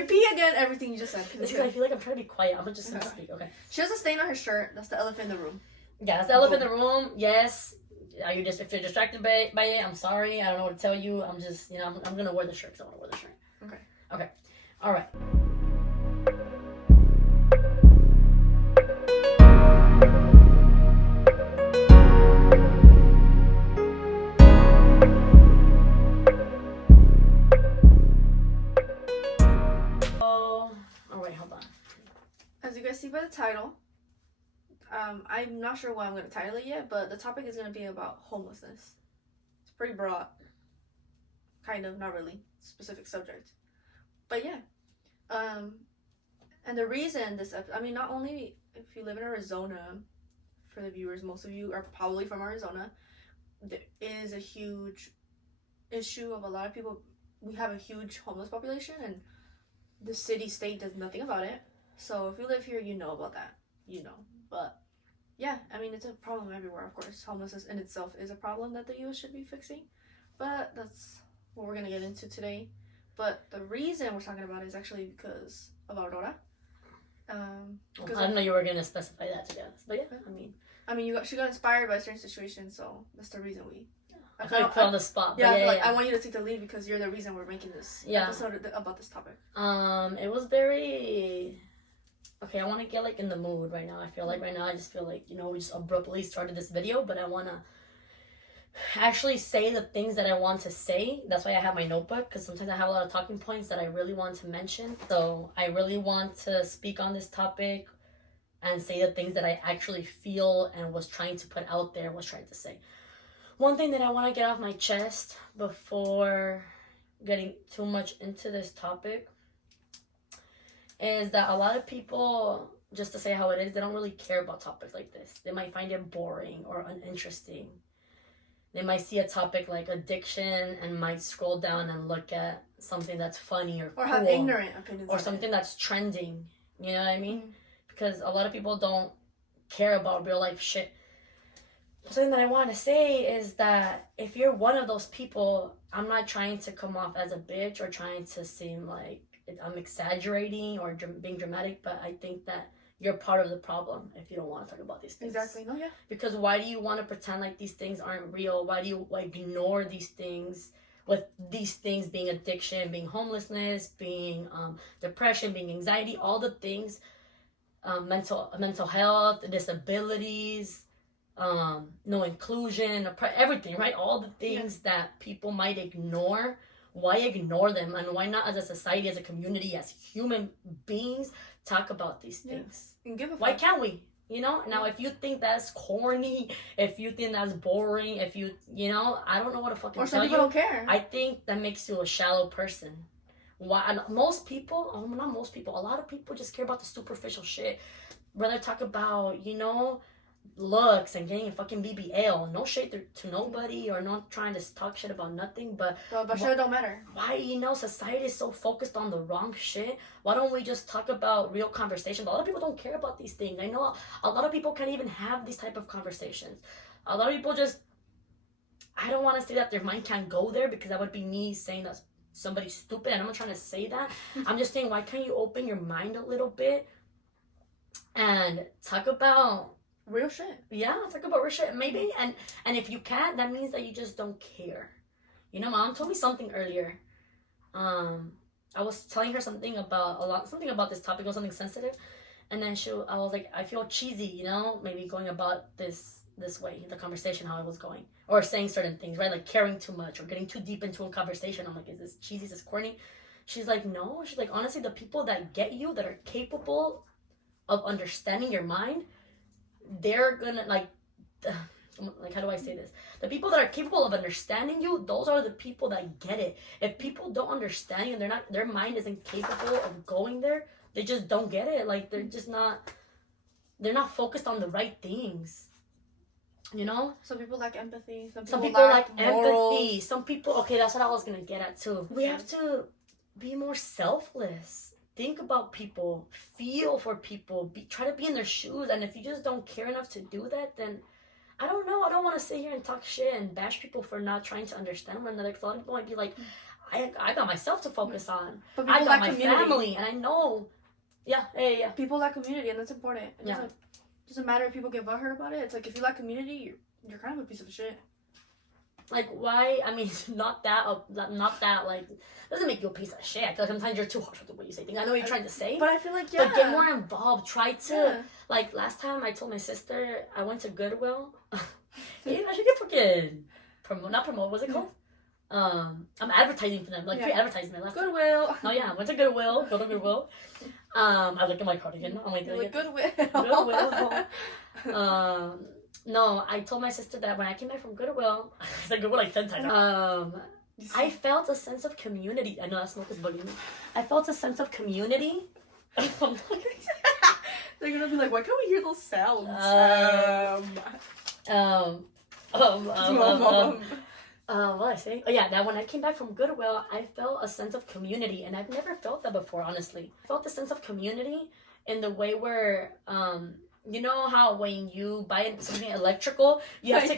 repeat again everything you just said. It's because I feel like I'm trying to be quiet. I'm just gonna speak. Okay. She has a stain on her shirt. That's the elephant in the room. Yeah, that's the elephant in the room. Yes. Are you just if you're distracted by it? I'm sorry. I don't know what to tell you. I'm just I'm gonna wear the shirt because I want to wear the shirt. Okay. Okay. All right. As you guys see by the title, I'm not sure what I'm going to title it yet, but the topic is going to be about homelessness. It's pretty broad. Kind of, not really. Specific subject. But yeah. And the reason not only if you live in Arizona, for the viewers, most of you are probably from Arizona, there is a huge issue of a lot of people. We have a huge homeless population, and the city-state does nothing about it. So if you live here, you know about that. But yeah, it's a problem everywhere, of course. Homelessness in itself is a problem that the U.S. should be fixing. But that's what we're going to get into today. But the reason we're talking about it is actually because of Aurora. I didn't know you were going to specify that, to be honest. But yeah, she got inspired by a certain situation, so that's the reason we... I feel like put on the spot. Yeah, I want you to take the lead because you're the reason we're making this episode about this topic. It was very... Okay, I want to get in the mood right now. I feel like right now I just feel like, we just abruptly started this video, but I want to actually say the things that I want to say. That's why I have my notebook, because sometimes I have a lot of talking points that I really want to mention. So I really want to speak on this topic and say the things that I actually feel and was trying to put out there, was trying to say. One thing that I want to get off my chest before getting too much into this topic is that a lot of people, just to say how it is, they don't really care about topics like this. They might find it boring or uninteresting. They might see a topic like addiction and might scroll down and look at something that's funny or cool. Or have ignorant opinions. Or something that's trending. You know what I mean? Mm-hmm. Because a lot of people don't care about real life shit. Something that I want to say is that if you're one of those people, I'm not trying to come off as a bitch or trying to seem like I'm exaggerating or being dramatic, but I think that you're part of the problem if you don't want to talk about these things. Exactly. No, yeah. Because why do you want to pretend like these things aren't real? Why do you ignore these things, with these things being addiction, being homelessness, being depression, being anxiety, all the things, mental health, disabilities, no inclusion, everything, right? All the things that people might ignore. Why ignore them? And why not, as a society, as a community, as human beings, talk about these things? And give a fuck. Why can't we? Now if you think that's corny, if you think that's boring, if you I don't know what to fucking tell you. Or some people don't care. I think that makes you a shallow person. Why? And most people, not most people, a lot of people just care about the superficial shit. Rather talk about, looks and getting a fucking BBL. No shade to nobody, or not trying to talk shit about nothing, but shit don't matter. Why, society is so focused on the wrong shit? Why don't we just talk about real conversations? A lot of people don't care about these things. I know a lot of people can't even have these type of conversations. A lot of people just, I don't want to say that their mind can't go there, because that would be me saying that somebody's stupid, and I'm not trying to say that. I'm just saying, why can't you open your mind a little bit and talk about real shit? Yeah, talk about real shit. Maybe, and if you can't, that means that you just don't care. Mom told me something earlier. I was telling her something about this topic, or something sensitive, and then I was like, I feel cheesy, maybe going about this way, the conversation, how it was going, or saying certain things, right? Like caring too much or getting too deep into a conversation. I'm like, is this cheesy? Is this corny? She's like, no. She's like, honestly, the people that get you, that are capable of understanding your mind, they're gonna like how do I say this? The people that are capable of understanding you, those are the people that get it. If people don't understand you and their mind isn't capable of going there, they just don't get it. Like they're not focused on the right things. Some people lack empathy. Some people lack empathy. Some people, okay, that's what I was gonna get at too. We have to be more selfless. Think about people, feel for people, try to be in their shoes. And if you just don't care enough to do that, then I don't know. I don't want to sit here and talk shit and bash people for not trying to understand one another. Because a lot of people might be like, I got myself to focus on. But I people got lack my community. family, and I know. Yeah. People lack community, and that's important. It Yeah. doesn't matter if people get butthurt about it. It's like, if you lack community, you're kind of a piece of shit. Like, why? I mean, not that, like, doesn't make you a piece of shit. I feel like sometimes you're too harsh with the way you say things. I know what you're trying to say. But I feel like, yeah. But get more involved. Try to, like, last time I told my sister I went to Goodwill. Yeah, I should get fucking, not promote, what's it called? I'm advertising for them, like, free advertisement last time. Goodwill. Oh, yeah, I went to Goodwill. Go to Goodwill. I look at my cardigan. I'm like, Goodwill. Goodwill. No, I told my sister that when I came back from Goodwill, I said Goodwill like 10 times. I felt a sense of community. I know that smoke is bugging me. I felt a sense of community. They're gonna be like, why can't we hear those sounds? What did I say? Oh yeah, that when I came back from Goodwill, I felt a sense of community, and I've never felt that before, honestly. I felt a sense of community in the way where, you know how when you buy something electrical, you have to.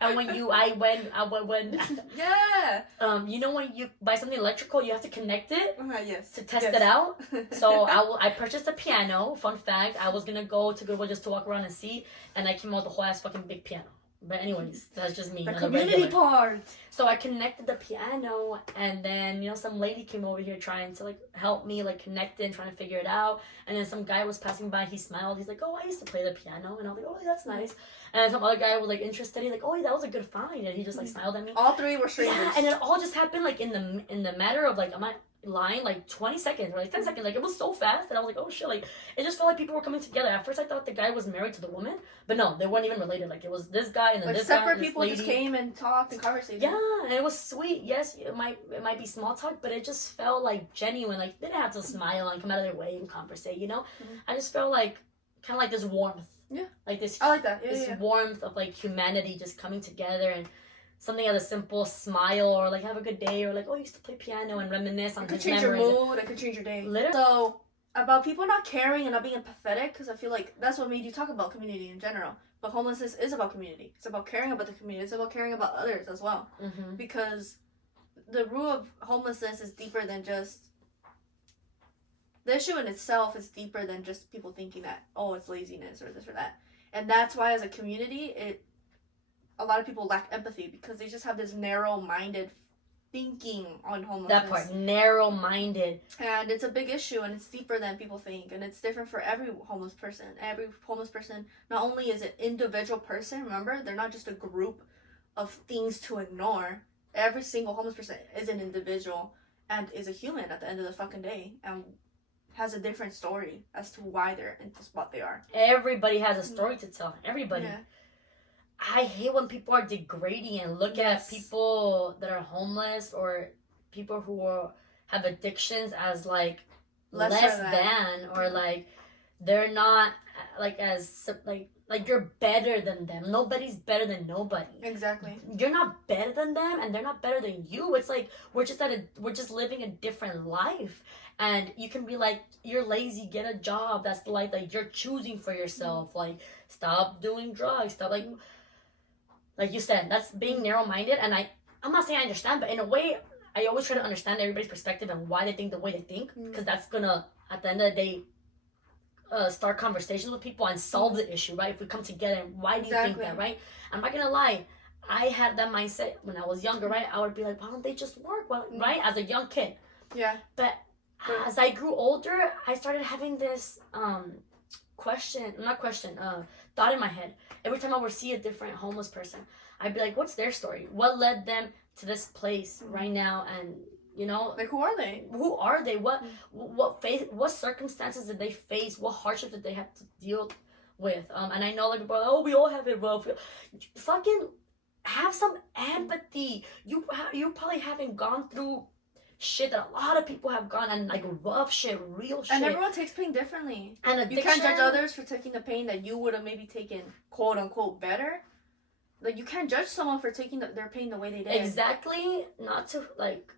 And when you know when you buy something electrical, you have to connect it to test it out. So I purchased a piano. Fun fact: I was gonna go to Goodwill just to walk around and see, and I came out with a whole ass fucking big piano. But anyways, that's just me. The community part. So I connected the piano, and then, you know, some lady came over here trying to, like, help me, like, connect it and trying to figure it out. And then some guy was passing by, he smiled. He's like, oh, I used to play the piano. And I was like, oh, that's nice. And then some other guy was, like, interested. He's like, oh, that was a good find. And he just, like, smiled at me. All three were strangers. Yeah, and it all just happened, like, in the matter of, like, I'm not lying, like 20 seconds or like 10 seconds. Like, it was so fast that I was like, oh shit, like, it just felt like people were coming together. At first I thought the guy was married to the woman, but no, they weren't even related. Like, it was this guy and then like this guy separate and this people lady. just came and talked and conversated. Yeah, and it was sweet. Yes, it might be small talk, but it just felt like genuine. Like, they didn't have to smile and come out of their way and conversate, you know? Mm-hmm. I just felt like kind of like this warmth. Yeah. Like this. I like that. This warmth of, like, humanity just coming together, and something as a simple smile, or like have a good day, or like, oh, I used to play piano and reminisce on his memories. It could change your mood. It could change your day. Literally. So, about people not caring and not being empathetic, because I feel like that's what made you talk about community in general. But homelessness is about community. It's about caring about the community. It's about caring about others as well. Mm-hmm. Because the root of homelessness is deeper than just... The issue in itself is deeper than just people thinking that, oh, it's laziness or this or that. And that's why as a community, a lot of people lack empathy, because they just have this narrow-minded thinking on homelessness. That part, narrow-minded. And it's a big issue, and it's deeper than people think, and it's different for every homeless person. Every homeless person, not only is an individual person, remember, they're not just a group of things to ignore. Every single homeless person is an individual and is a human at the end of the fucking day, and has a different story as to why they're in the spot they are. Everybody has a story to tell. Everybody. Yeah. I hate when people are degrading and look at people that are homeless or people who have addictions as like less than, or like they're not like as like you're better than them. Nobody's better than nobody. Exactly. You're not better than them, and they're not better than you. It's like we're just living a different life. And you can be like, you're lazy, get a job. That's the life that you're choosing for yourself. Like, stop doing drugs. Stop, like you said, that's being narrow-minded. And I'm not saying I understand, but in a way, I always try to understand everybody's perspective and why they think the way they think. Because that's going to, at the end of the day, start conversations with people and solve the issue, right? If we come together, and why do you think that, right? I'm not going to lie. I had that mindset when I was younger, right? I would be like, why don't they just work? Well, right? As a young kid. Yeah. But as I grew older, I started having this thought in my head. Every time I would see a different homeless person, I'd be like, what's their story? What led them to this place right now? And, you know, like, who are they? Who are they? What circumstances did they face? What hardships did they have to deal with? And I know, like, bro, we all have it rough. Fucking have some empathy. You probably haven't gone through shit that a lot of people have gone, and like rough shit, real shit. And everyone takes pain differently. And addiction, you can't judge others for taking the pain that you would have maybe taken, quote unquote, better. Like, you can't judge someone for taking their pain the way they did. Exactly. Not to like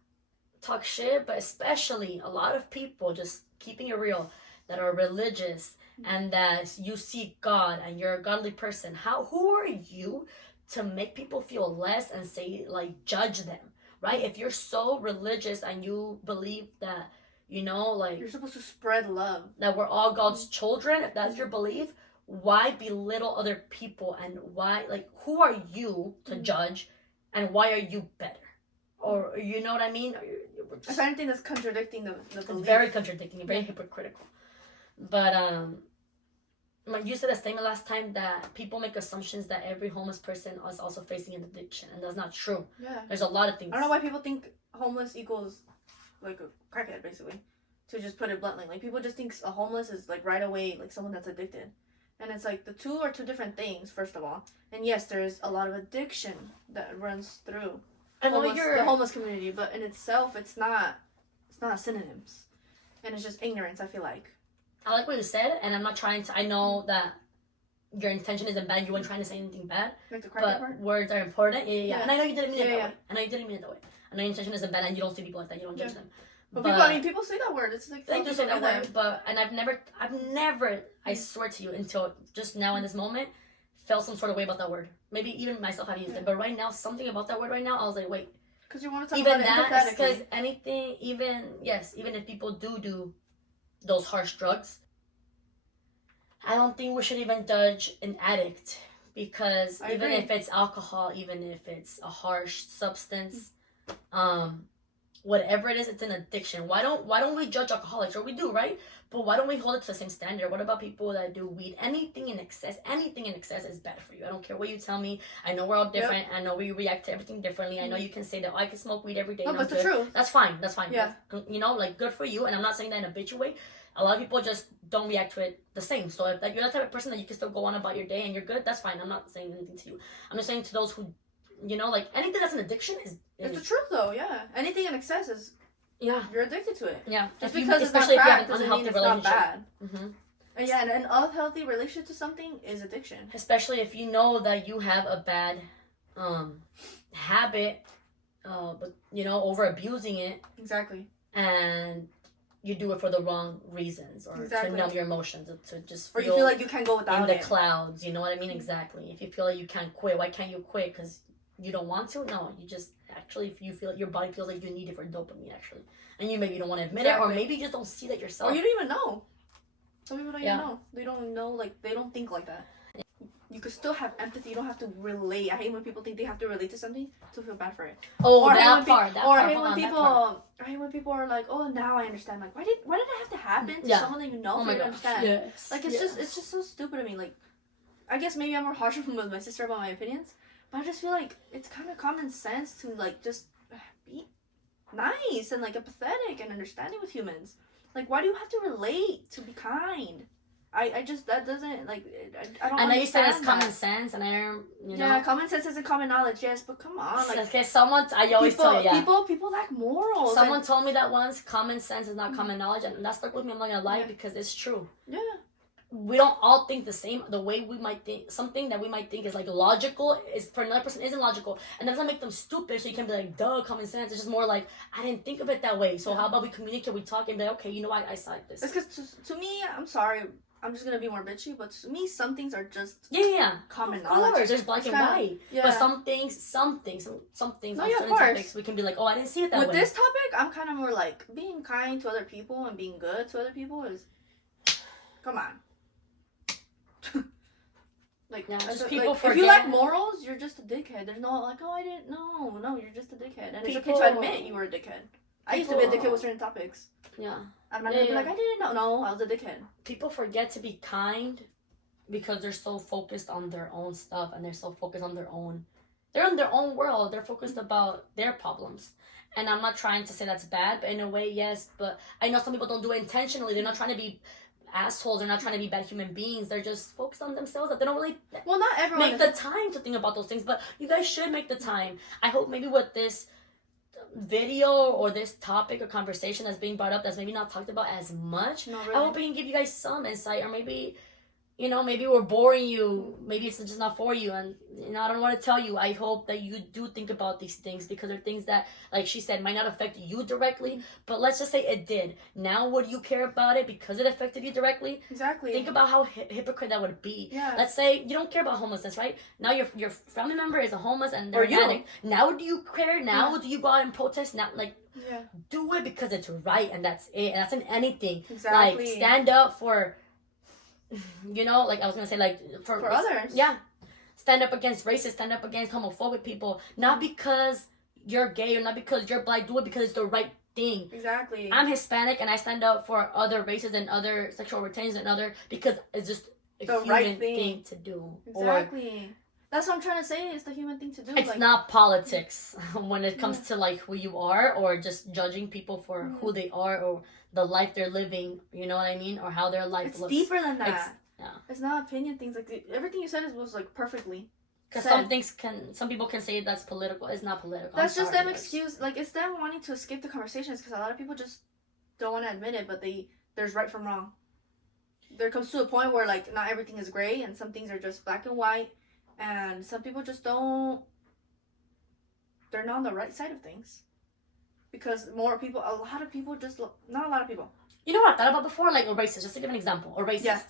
talk shit, but especially a lot of people, just keeping it real, that are religious and that you seek God and you're a godly person. Who are you to make people feel less and say, like, judge them? right? If you're so religious and you believe that, you know, like you're supposed to spread love, that we're all God's children, if that's your belief, why belittle other people, and why, like, who are you to judge, and why are you better? Or, you know what I mean? If anything, that's contradicting the belief. It's very contradicting, very hypocritical. But like you said a statement last time that people make assumptions that every homeless person is also facing an addiction, and that's not true. Yeah, there's a lot of things. I don't know why people think homeless equals like a crackhead, basically. To just put it bluntly, like people just think a homeless is like right away like someone that's addicted. And it's like the two are two different things, first of all. And yes, there's a lot of addiction that runs through the homeless community, but in itself, it's not synonyms. And it's just ignorance, I feel like. I like what you said, and I'm not trying to, I know that your intention isn't bad, you weren't trying to say anything bad, like the but part? Words are important. Yeah. And I know you didn't mean it that way. I know your intention isn't bad, and you don't see people like that, you don't judge them. But people say that word. It's like they do say that word, and I've never, I swear to you, until just now in this moment, felt some sort of way about that word. Maybe even myself have used it, but right now, something about that word right now, I was like, wait. Because you want to talk even about that, it because anything, even if people do those harsh drugs, I don't think we should even judge an addict, because even if it's alcohol, even if it's a harsh substance, whatever it is, it's an addiction. Why don't we judge alcoholics? Or we do, right? But why don't we hold it to the same standard? What about people that do weed? Anything in excess is bad for you. I don't care what you tell me. I know we're all different. Yep. I know we react to everything differently. I know you can say that, I can smoke weed every day. No, but it's the truth. That's fine. Yeah. You know, like, good for you. And I'm not saying that in a bitchy way. A lot of people just don't react to it the same. So if you're the type of person that you can still go on about your day and you're good, that's fine. I'm not saying anything to you. I'm just saying to those who, you know, like, anything that's an addiction is it's the truth, though. Yeah. Anything in excess is. Yeah, you're addicted to it. Yeah, just because especially if you have an unhealthy relationship. Not bad. Mm-hmm. And yeah, and an unhealthy relationship to something is addiction. Especially if you know that you have a bad habit, but you know, over abusing it. Exactly. And you do it for the wrong reasons, or to numb your emotions, to just or you feel like you can't go without in the clouds. You know what I mean? Exactly. If you feel like you can't quit, why can't you quit? Because you don't want to? No, you just actually, if you feel like your body feels like you need it for dopamine, actually, and you maybe don't want to admit it, or maybe you just don't see that yourself, or you don't even know. Some people don't even know. They don't know, like, they don't think like that. You could still have empathy. You don't have to relate. I hate when people think they have to relate to something to feel bad for it. Oh, or that part. I hate when people are like, oh, now I understand. Like, why did it have to happen to someone that you know for you to understand? Yes. Like, it's just so stupid to me. Like, I guess maybe I'm more harsh with my sister about my opinions, but I just feel like it's kind of common sense to, like, just be nice and, like, empathetic and understanding with humans. Like, why do you have to relate to be kind? I just, that doesn't, like, I don't. I know you said it's common sense, and you know. Yeah, common sense isn't common knowledge, yes, but come on, like. Okay, I always tell you, people lack morals. Someone told me that once. Common sense is not common knowledge, and that stuck with me. I'm not gonna lie, because it's true. Yeah. We don't all think the same. The way we might think, something that we might think is like logical, is for another person isn't logical, and that doesn't make them stupid. So you can be like, duh, common sense. It's just more like, I didn't think of it that way. So how about we communicate, we talk, and be like, okay, you know what, I saw this. It's because to me, I'm sorry, I'm just gonna be more bitchy, but to me, some things are just common knowledge. Of course, there's black and white. Yeah. But some things, some things, no, certain topics, we can be like, oh, I didn't see it that way. With this topic, I'm kind of more like, being kind to other people and being good to other people is, come on. Like, just people forget. If you lack morals, you're just a dickhead. There's no, like, oh, I didn't know. No, you're just a dickhead. And it's okay to admit you were a dickhead. I used to be a dickhead with certain topics. Yeah. I'm not gonna be like, I didn't know. No, I was a dickhead. People forget to be kind because they're so focused on their own stuff, and they're so focused on their own. They're in their own world. They're focused about their problems. And I'm not trying to say that's bad, but in a way, yes. But I know some people don't do it intentionally. They're not trying to be assholes. They're not trying to be bad human beings. They're just focused on themselves. That they don't really not everyone make the time to think about those things. But you guys should make the time. I hope maybe with this video or this topic or conversation that's being brought up that's maybe not talked about as much, I hope it can give you guys some insight, or maybe you know, maybe we're boring you, maybe it's just not for you, and you know, I don't want to tell you. I hope that you do think about these things, because they're things that, like she said, might not affect you directly, but let's just say it did. Now would you care about it because it affected you directly? Exactly. Think about how hypocrite that would be. Yeah. Let's say you don't care about homelessness, right? Now your family member is a homeless and they're Or an you. addict. Now do you care? Now Yeah. do you go out and protest? Now, like, Yeah. do it because it's right, and that's it. And that's in anything. Exactly. Like, stand up for, you know, like I was gonna say, like for others. Yeah, stand up against racists, stand up against homophobic people. Not because you're gay or not because you're black. Do it because it's the right thing. Exactly. I'm Hispanic and I stand up for other races and other sexual orientations and other, because it's just a The human right thing to do. Exactly. That's what I'm trying to say. It's the human thing to do. It's like, not politics when it comes to like who you are, or just judging people for who they are or the life they're living. You know what I mean? Or how their life It's looks. deeper than that. Yeah. It's not opinion things. Like everything you said was like perfectly. Because said. some people can say that's political. It's not political. That's just them excuse. Like it's them wanting to escape the conversations, because a lot of people just don't want to admit it. But there's right from wrong. There comes to a point where like not everything is gray, and some things are just black and white, and some people just don't. They're not on the right side of things, because a lot of people just not a lot of people. You know what I thought about before? Like a racist. Just to give an example, a racist. Yeah.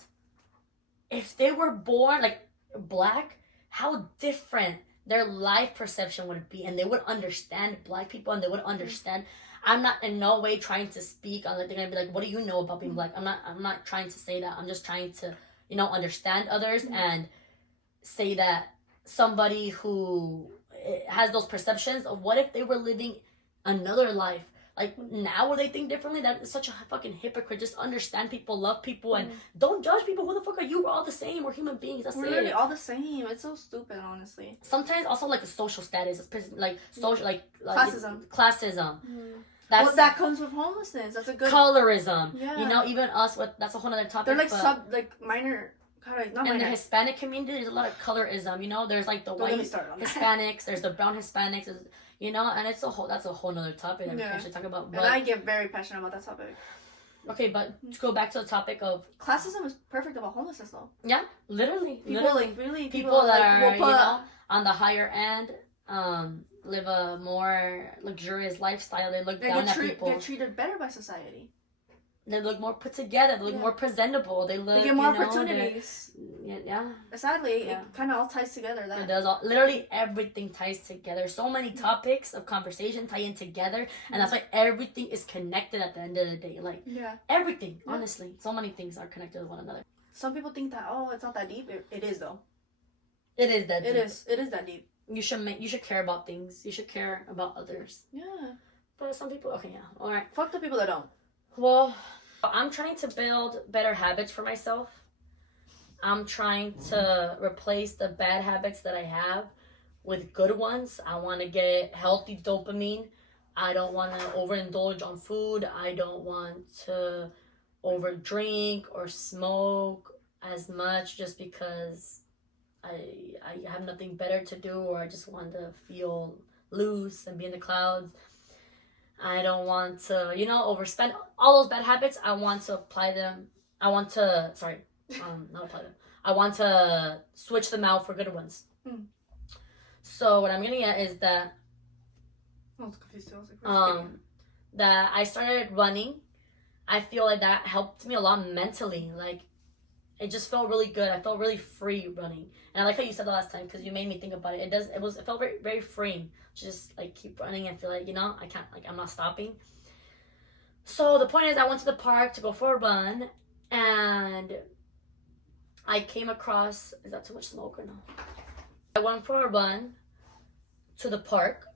If they were born like black, how different their life perception would be, and they would understand black people, and they would understand. I'm not in no way trying to speak on like they're gonna be like, what do you know about being black? I'm not trying to say that. I'm just trying to, you know, understand others and say that somebody who has those perceptions of what if they were living another life. Like, now will they think differently? That is such a fucking hypocrite. Just understand people, love people, and don't judge people. Who the fuck are you? We're all the same. We're human beings. That's We're it. literally all the same. It's so stupid, honestly. Sometimes also like a social status, like social, like Classism. Classism. Well, that comes with homelessness. That's a good colorism. Yeah. You know, even us. That's a whole other topic. They're like minor. Not in minor. the Hispanic community, there's a lot of colorism. You know, there's like the white Hispanics. There's the brown Hispanics. You know, and that's a whole other topic that we actually talk about. But, and I get very passionate about that topic. Okay, but to go back to the topic of classism is perfect about homelessness, though. Yeah, literally. People that are you know on the higher end, live a more luxurious lifestyle. They look down at people. Get treated better by society. They look more put together. They look more presentable. They get more opportunities. Yeah. Sadly, it kind of all ties together. It does. Literally everything ties together. So many topics of conversation tie in together, and that's why everything is connected at the end of the day. Like everything, honestly, so many things are connected with one another. Some people think that it's not that deep. It is though. It is that deep. It is that deep. You should care about things. You should care about others. Yeah. But some people, all right. Fuck the people that don't. Well, I'm trying to build better habits for myself. I'm trying to replace the bad habits that I have with good ones. I want to get healthy dopamine. I don't want to overindulge on food. I don't want to overdrink or smoke as much just because I have nothing better to do, or I just want to feel loose and be in the clouds. I don't want to, overspend. All those bad habits, I want to apply them. I want to, not apply them. I want to switch them out for good ones. So what I'm getting at is that that I started running. I feel like that helped me a lot mentally. Like, it just felt really good. I felt really free running. And I like how you said the last time, because you made me think about it. It felt very, very freeing. Just like keep running and feel like, I can't, like, I'm not stopping. So the point is, I went to the park to go for a run, and I came across, is that too much smoke or no? I went for a run to the park,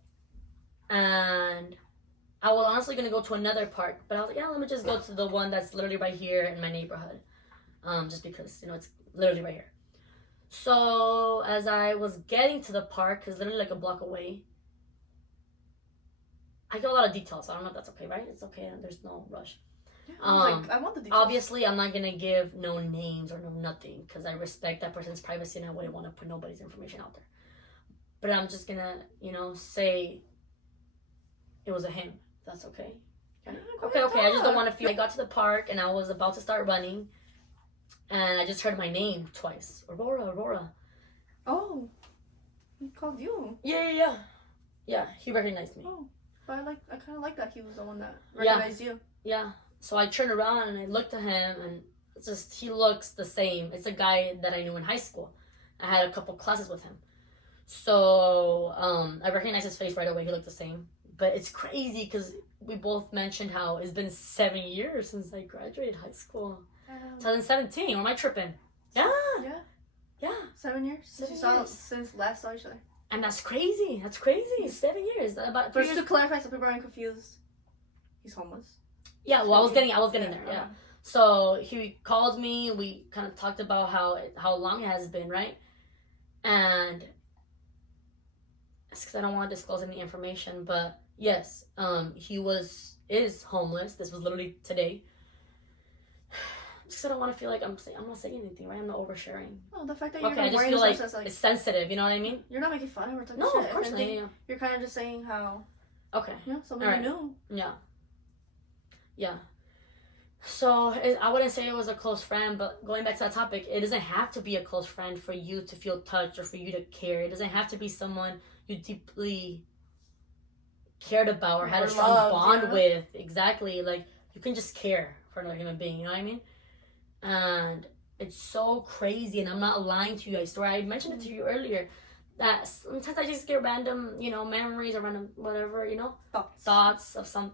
and I was honestly going to go to another park, but I was like, let me just go to the one that's literally right here in my neighborhood. Just because, it's literally right here. So as I was getting to the park, because literally like a block away, I get a lot of details. I don't know if that's okay, right? It's okay. There's no rush. Yeah, I want the details. Obviously, I'm not going to give no names or no nothing, because I respect that person's privacy and I wouldn't want to put nobody's information out there. But I'm just going to, say it was a him. That's okay. Okay. I just don't want to feel... I got to the park and I was about to start running. and I just heard my name twice. Aurora. Oh, he called you. Yeah, he recognized me. Oh, but I kind of like that he was the one that recognized you. Yeah. So I turned around and I looked at him, and it's just he looks the same. It's a guy that I knew in high school. I had a couple classes with him. So I recognized his face right away. He looked the same. But it's crazy because we both mentioned how it's been 7 years since I graduated high school. 2017. Or am I tripping? Yeah. 7 years since last saw each other. And that's crazy. 7 years. About But just to clarify, so people aren't confused, he's homeless. Yeah, well, I was getting there. Yeah. So he called me. We kind of talked about how long it has been, right? And it's because I don't want to disclose any information, but yes, he is homeless. This was literally today. Just I don't want to feel like I'm not saying anything, right? I'm not oversharing. Oh, the fact that you're I just feel like it's sensitive. You know what I mean? You're not making fun of her. No, of course not. Yeah. You're kind of just saying how. Okay. Something you knew. Yeah. So I wouldn't say it was a close friend, but going back to that topic, it doesn't have to be a close friend for you to feel touched or for you to care. It doesn't have to be someone you deeply cared about or had a strong bond with. Exactly. Like, you can just care for another human being. You know what I mean? And it's so crazy, and I'm not lying to you. I swear, I mentioned it to you earlier, that sometimes I just get random, memories or random whatever, thoughts of some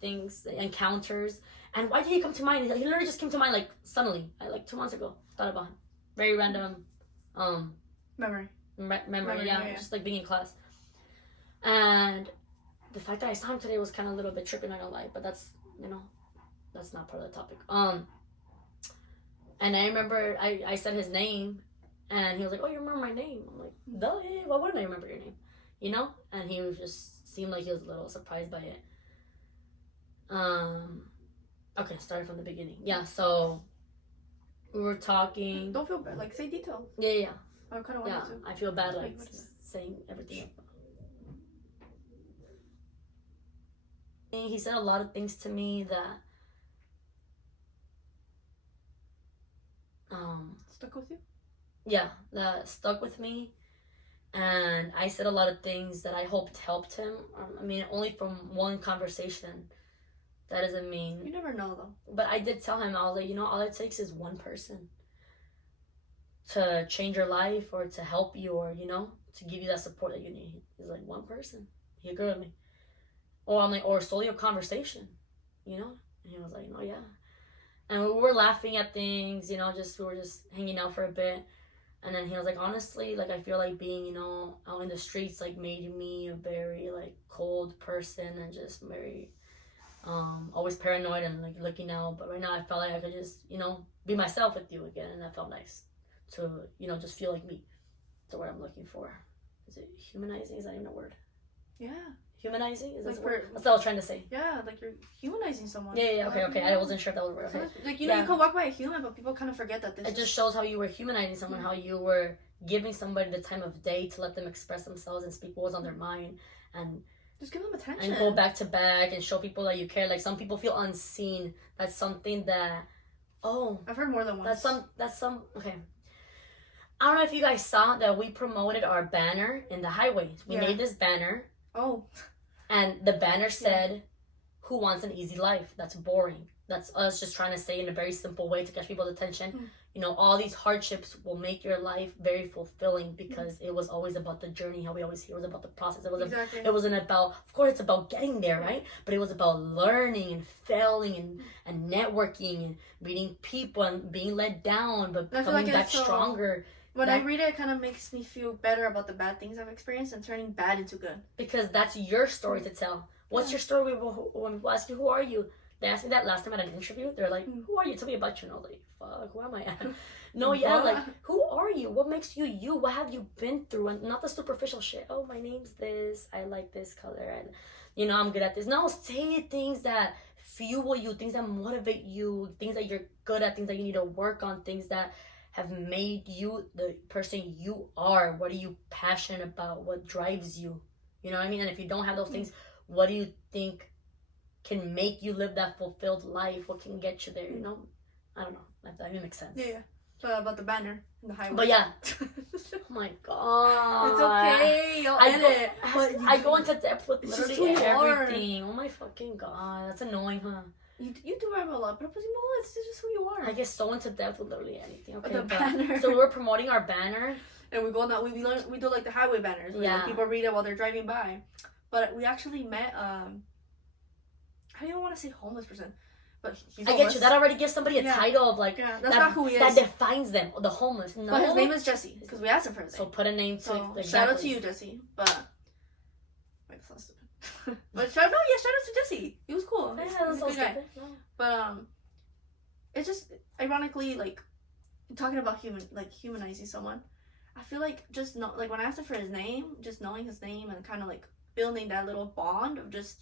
things, encounters. And why did he come to mind? He literally just came to mind, like, suddenly, like 2 months ago. Thought about him. Very random memory. Yeah, just like being in class. And the fact that I saw him today was kind of a little bit tripping, not gonna lie, but that's not part of the topic. And I remember I said his name, and he was like, "Oh, you remember my name?" I'm like, "Duh, yeah, why wouldn't I remember your name?" And he was just seemed like he was a little surprised by it. Okay, starting from the beginning. Yeah, so we were talking. Don't feel bad. Like, say details. Yeah. I kind of want to. I feel bad, like saying everything. He said a lot of things to me that stuck with you? Yeah, that stuck with me. And I said a lot of things that I hoped helped him. I mean, only from one conversation. That doesn't mean... You never know, though. But I did tell him, I was like, all it takes is one person to change your life or to help you or, to give you that support that you need. He's like, one person. He agreed with me. Or I'm like, or solely a conversation, And he was like, "Oh, yeah." And we were laughing at things, we were just hanging out for a bit. And then he was like, "Honestly, like, I feel like being, out in the streets, like, made me a very, like, cold person and just very, always paranoid and, like, looking out. But right now I felt like I could just, be myself with you again. And that felt nice to, just feel like me." That's what I'm looking for. Is it humanizing? Is that even a word? Yeah. Humanizing? Is that like the word? That's what I was trying to say. Yeah, like you're humanizing someone. Yeah, okay. I wasn't sure if that was a word. Okay. Like, you can walk by a human, but people kind of forget that it just shows how you were humanizing someone, how you were giving somebody the time of day to let them express themselves and speak what was on their mind, and just give them attention. And go back to back and show people that you care. Like, some people feel unseen. That's something that, I've heard more than once. That's some, okay. I don't know if you guys saw that we promoted our banner in the highway. We made this banner. Oh. And the banner said, "Who wants an easy life? That's boring." That's us just trying to say in a very simple way to catch people's attention. All these hardships will make your life very fulfilling because it was always about the journey. How we always hear it was about the process. It wasn't about, of course, it's about getting there, right? But it was about learning and failing and networking and meeting people and being let down, but coming back stronger. When I read it, it kind of makes me feel better about the bad things I've experienced and turning bad into good. Because that's your story to tell. What's your story? When people ask you, "Who are you?" They asked me that last time at an interview. They're like, "Who are you? Tell me about you." And I was like, "Fuck, where am I at?" No, like, who are you? What makes you you? What have you been through? And not the superficial shit. "Oh, my name's this. I like this color. And, I'm good at this." No, say things that fuel you, things that motivate you, things that you're good at, things that you need to work on, things that have made you the person you are. What are you passionate about? What drives you? You know what I mean? And if you don't have those things, what do you think can make you live that fulfilled life? What can get you there? I don't know. That even makes sense. Yeah. So about the banner in the highway. But yeah. Oh my god. It's okay. You'll edit. I go into depth with It's just literally who you are. everything. Oh my fucking god. That's annoying, huh? You do have a lot, but it's just who you are. I get so into depth with literally anything. Okay. The banner. So we're promoting our banner. And we go on that. We do like the highway banners. Where, like, people read it while they're driving by. But we actually met. I don't even want to say homeless person. But he's I get you. That already gives somebody a title of like that's not who he is. That defines them. The homeless. No. But his name is Jesse because we asked him for his name. So put a name to. So exactly. shout out to you, Jesse. But wait, that's not stupid. But shout out to Jesse. He was cool. Yeah, He's that's a so good guy. stupid. No. But it's just ironically like talking about humanizing someone. I feel like just like when I asked him for his name, just knowing his name and kind of like building that little bond of just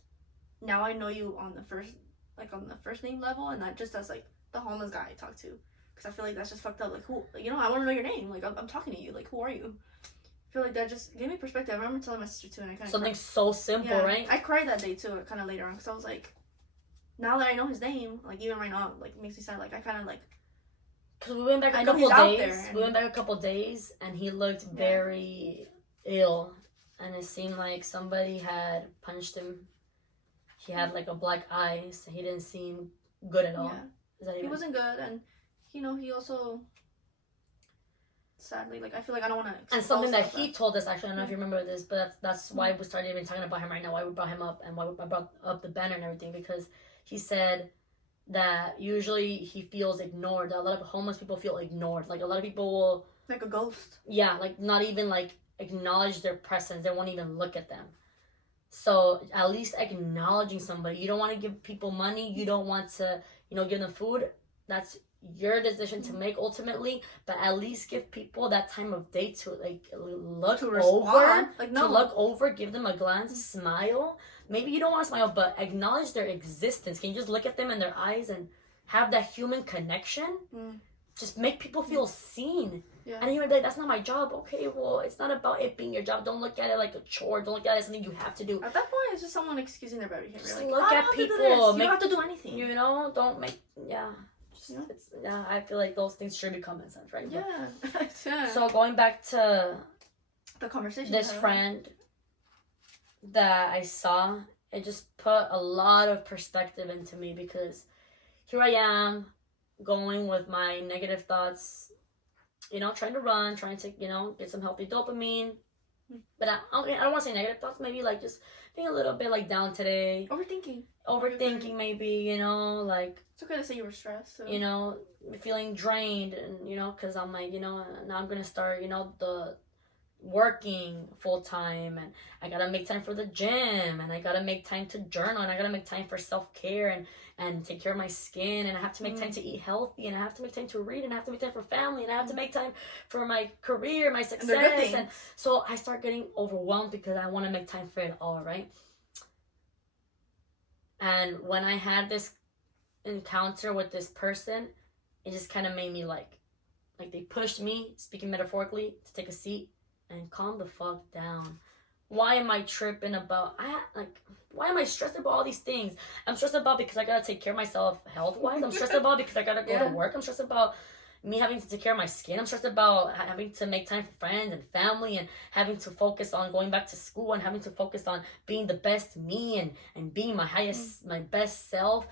now I know you on the first name level and not just as like the homeless guy I talked to, because I feel like that's just fucked up. Like who, like, I want to know your name. Like I'm talking to you. Like who are you? I feel like that just gave me perspective. I remember telling my sister too, and I kind of something so simple, right? I cried that day too, kind of later on, because I was like, now that I know his name, like even right now, like makes me sad. Like I kind of like. Because we went back a couple days. We went back a couple days, and he looked very ill, and it seemed like somebody had punched him. He had like a black eye, so he didn't seem good at all. Yeah. He wasn't good, and he also sadly, like I feel like I don't want to. And something that he told us, actually, I don't know if you remember this, but that's why we started even talking about him right now. Why we brought him up, and why I brought up the banner and everything, because he said that usually he feels ignored. That a lot of homeless people feel ignored. Like a lot of people will like a ghost. Yeah, like not even like acknowledge their presence. They won't even look at them. So at least acknowledging somebody. You don't want to give people money. You don't want to, give them food. That's your decision to make ultimately. But at least give people that time of day to like look over. Like no. To look over, give them a glance, smile. Maybe you don't want to smile, but acknowledge their existence. Can you just look at them in their eyes and have that human connection? Just make people feel seen. Yeah. And you might be like, that's not my job. Okay, well, it's not about it being your job. Don't look at it like a chore. Don't look at it as something you have to do. At that point, it's just someone excusing their bad behavior. Just like, look at people. You don't have to do anything. Don't make, I feel like those things should be common sense, right? Yeah. So going back to the conversation, this friend that I saw, it just put a lot of perspective into me, because here I am going with my negative thoughts, trying to run, trying to, get some healthy dopamine. But I don't want to say negative thoughts, maybe like just being a little bit like down today. Overthinking maybe, like. It's okay to say you were stressed. So. Feeling drained, and, because I'm like, now I'm going to start, the working full time, and I gotta make time for the gym, and I gotta make time to journal, and I gotta make time for self-care and take care of my skin, and I have to make time to eat healthy, and I have to make time to read, and I have to make time for family, and I have to make time for my career, my success, and so I start getting overwhelmed because I want to make time for it all, right? And when I had this encounter with this person, it just kind of made me like they pushed me, speaking metaphorically, to take a seat and calm the fuck down. Why am I tripping about? Why am I stressed about all these things? I'm stressed about because I gotta take care of myself health-wise. I'm stressed about because I gotta go to work. I'm stressed about me having to take care of my skin. I'm stressed about having to make time for friends and family, and having to focus on going back to school, and having to focus on being the best me and being my highest, my best self.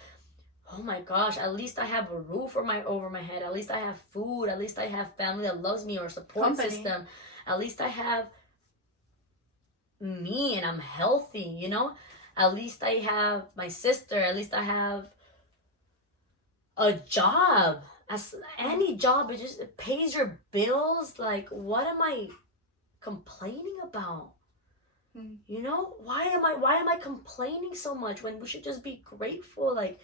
Oh my gosh, at least I have a roof over my head. At least I have food. At least I have family that loves me, or a support system. At least I have me and I'm healthy, At least I have my sister. At least I have a job. As any job, it pays your bills. Like, what am I complaining about? Why am I complaining so much when we should just be grateful? Like,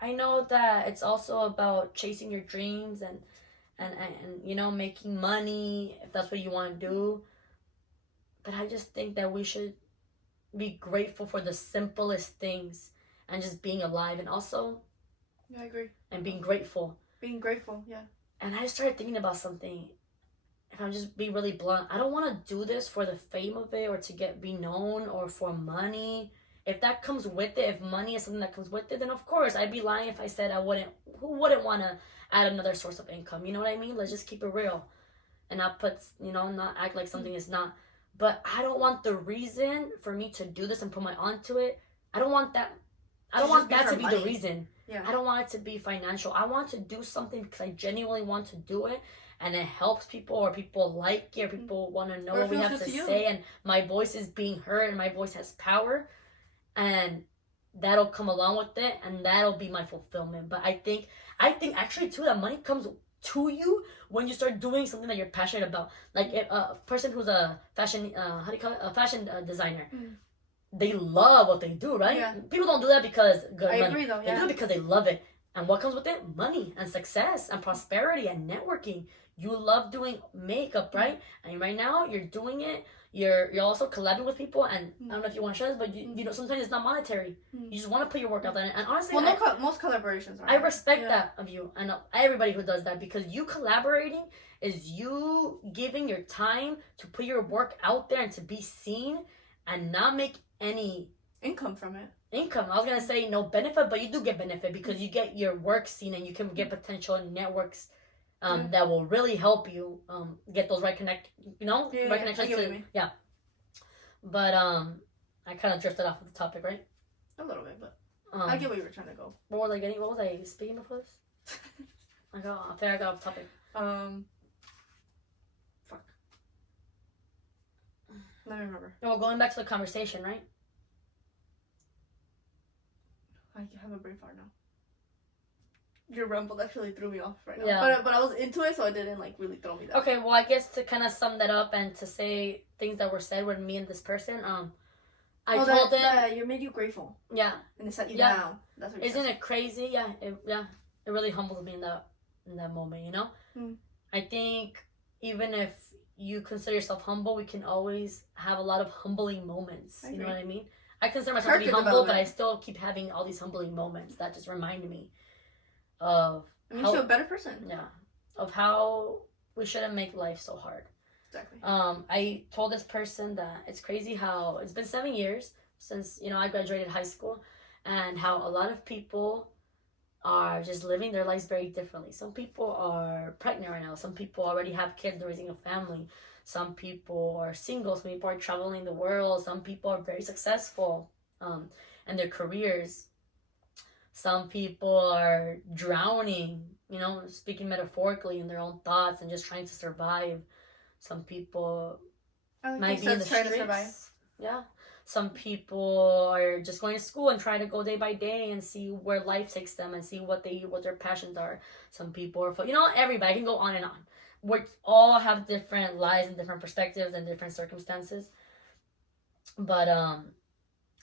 I know that it's also about chasing your dreams and making money, if that's what you want to do. But I just think that we should be grateful for the simplest things, and just being alive, and also I agree. And being grateful. Yeah. And I started thinking about something. If I'm just being really blunt, I don't want to do this for the fame of it, or to be known, or for money. if that comes with it, if money is something that comes with it, then of course I'd be lying if I said I wouldn't. Who wouldn't want to add another source of income? You know what I mean? Let's just keep it real, and not put, not act like something is not. But I don't want the reason for me to do this and put my onto it. I don't want that. I don't want that to be the reason. Yeah. I don't want it to be financial. I want to do something because I genuinely want to do it, and it helps people, or people like it, or people want to know what we have to say, and my voice is being heard, and my voice has power, and that'll come along with it, and that'll be my fulfillment. But I think actually too that money comes to you when you start doing something that you're passionate about. Like if a person who's a fashion, how do you call it, a fashion designer. They love what they do, right? Yeah. People don't do that because good I money. agree, though. Yeah. They do it because they love it. And what comes with it? Money and success and prosperity and networking. You love doing makeup, right? And right now you're doing it. You're also collabing with people, and I don't know if you want to share this, but you know, sometimes it's not monetary. You just want to put your work out there. And honestly, most collaborations are. I respect that of you, and everybody who does that, because you collaborating is you giving your time to put your work out there and to be seen, and not make any income from it. I was gonna say no benefit, but you do get benefit because you get your work seen, and you can get potential networks that will really help you get those right connections. But I kind of drifted off of the topic, right? A little bit, but I get where you were trying to go. What was I speaking before this? I got off topic. Fuck. Let me remember. Well, going back to the conversation, right? I have a brain fart now. Your rumble actually threw me off right now. Yeah. But I was into it, so it didn't like really throw me down. Okay, well, I guess to kind of sum that up and to say things that were said with me and this person, I told them that you made you grateful. Yeah. And it set you down. That's what Isn't it crazy? Yeah. It really humbled me in that moment, you know? I think even if you consider yourself humble, we can always have a lot of humbling moments. You know what I mean? I consider myself to be humble, but I still keep having all these humbling moments that just remind me of makes you a better person. Yeah. Of how we shouldn't make life so hard. Exactly. I told this person that it's crazy how it's been 7 years since, I graduated high school, and how a lot of people are just living their lives very differently. Some people are pregnant right now. Some people already have kids, they're raising a family. Some people are single. Some people are traveling the world. Some people are very successful in their careers. Some people are drowning, speaking metaphorically, in their own thoughts and just trying to survive. Some people might be in the streets. To survive. Yeah. Some people are just going to school and trying to go day by day and see where life takes them and see what their passions are. Some people are, everybody. I can go on and on. We all have different lives and different perspectives and different circumstances. But I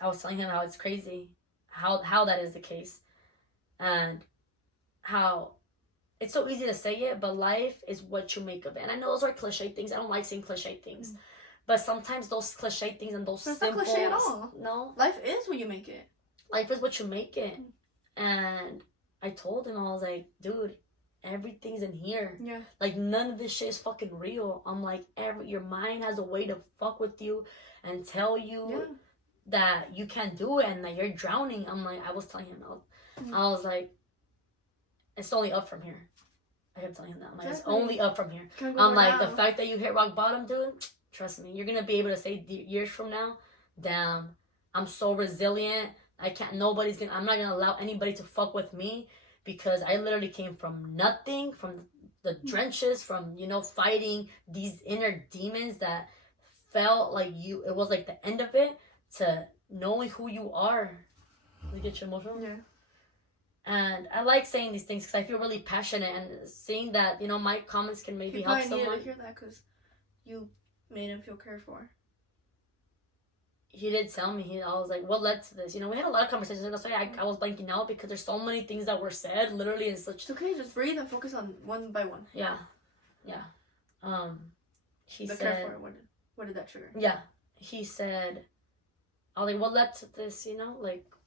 was telling him how it's crazy how that is the case, and how it's so easy to say it, but life is what you make of it. And I know those are cliche things. I don't like saying cliche things. But sometimes those cliche things and those simple... It's not cliche at all. No. Life is what you make it. Life is what you make it. And I told him, I was like, dude, everything's in here. Yeah. Like, none of this shit is fucking real. I'm like, your mind has a way to fuck with you and tell you that you can't do it and that you're drowning. I'm like, I was telling him, I was like, it's only up from here. I kept telling him that. I'm like, it's only up from here. I'm like, the fact that you hit rock bottom, dude, trust me, you're going to be able to say years from now, damn, I'm so resilient. I'm not going to allow anybody to fuck with me, because I literally came from nothing, from the trenches, from, fighting these inner demons that felt like it was like the end of it, to knowing who you are. Does it get you emotional? Yeah. And I like saying these things because I feel really passionate, and seeing that, my comments can maybe help someone. You hear that because you made him feel cared for. He did tell me. I was like, what led to this? We had a lot of conversations. That's why I was blanking out, because there's so many things that were said, literally in such... It's okay, just breathe and focus on one by one. Yeah. Yeah. He said... Care for, what did that trigger? Yeah. He said... I was like, what led to this,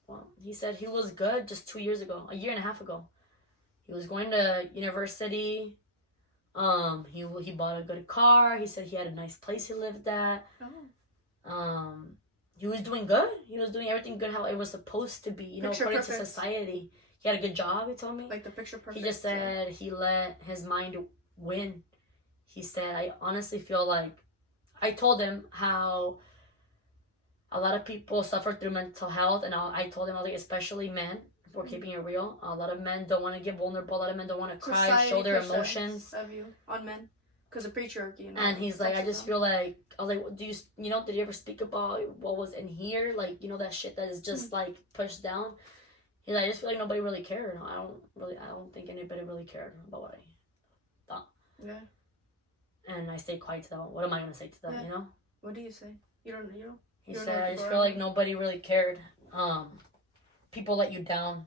Well, he said he was good just 2 years ago, a year and a half ago. He was going to university. He bought a good car. He said he had a nice place he lived at. Oh. he was doing good. He was doing everything good how it was supposed to be, you know, Picture according perfect. to society. He had a good job, he told me. Like the picture perfect. He just said he let his mind win. He said, I honestly feel like, I told him how a lot of people suffer through mental health, and I told him, like, especially men, if we're keeping it real, a lot of men don't want to get vulnerable, a lot of men don't want to cry, Society show their pushes emotions. of you on men. Because of patriarchy. And he's like, I just feel like, I was like, did you ever speak about what was in here? Like, that shit that is just like pushed down. He's like, I just feel like nobody really cared. I don't think anybody really cared about what I thought. Yeah. And I stayed quiet to them. What am I gonna say to them? Yeah. What do you say? You don't. He said, I just feel like nobody really cared. People let you down.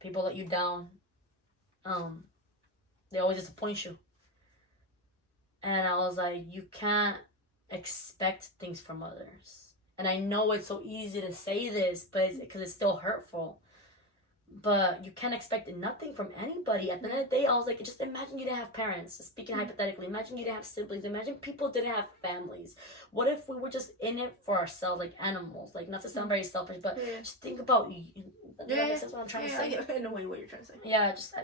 People let you down. They always disappoint you. And I was like, you can't expect things from others. And I know it's so easy to say this, but because it's still hurtful. But you can't expect nothing from anybody. At the end of the day, I was like, just imagine you didn't have parents. Speaking hypothetically, imagine you didn't have siblings. Imagine people didn't have families. What if we were just in it for ourselves, like animals? Like, not to sound very selfish, but just think about you. That's what I'm trying to say. I know what you're trying to say. Yeah, just...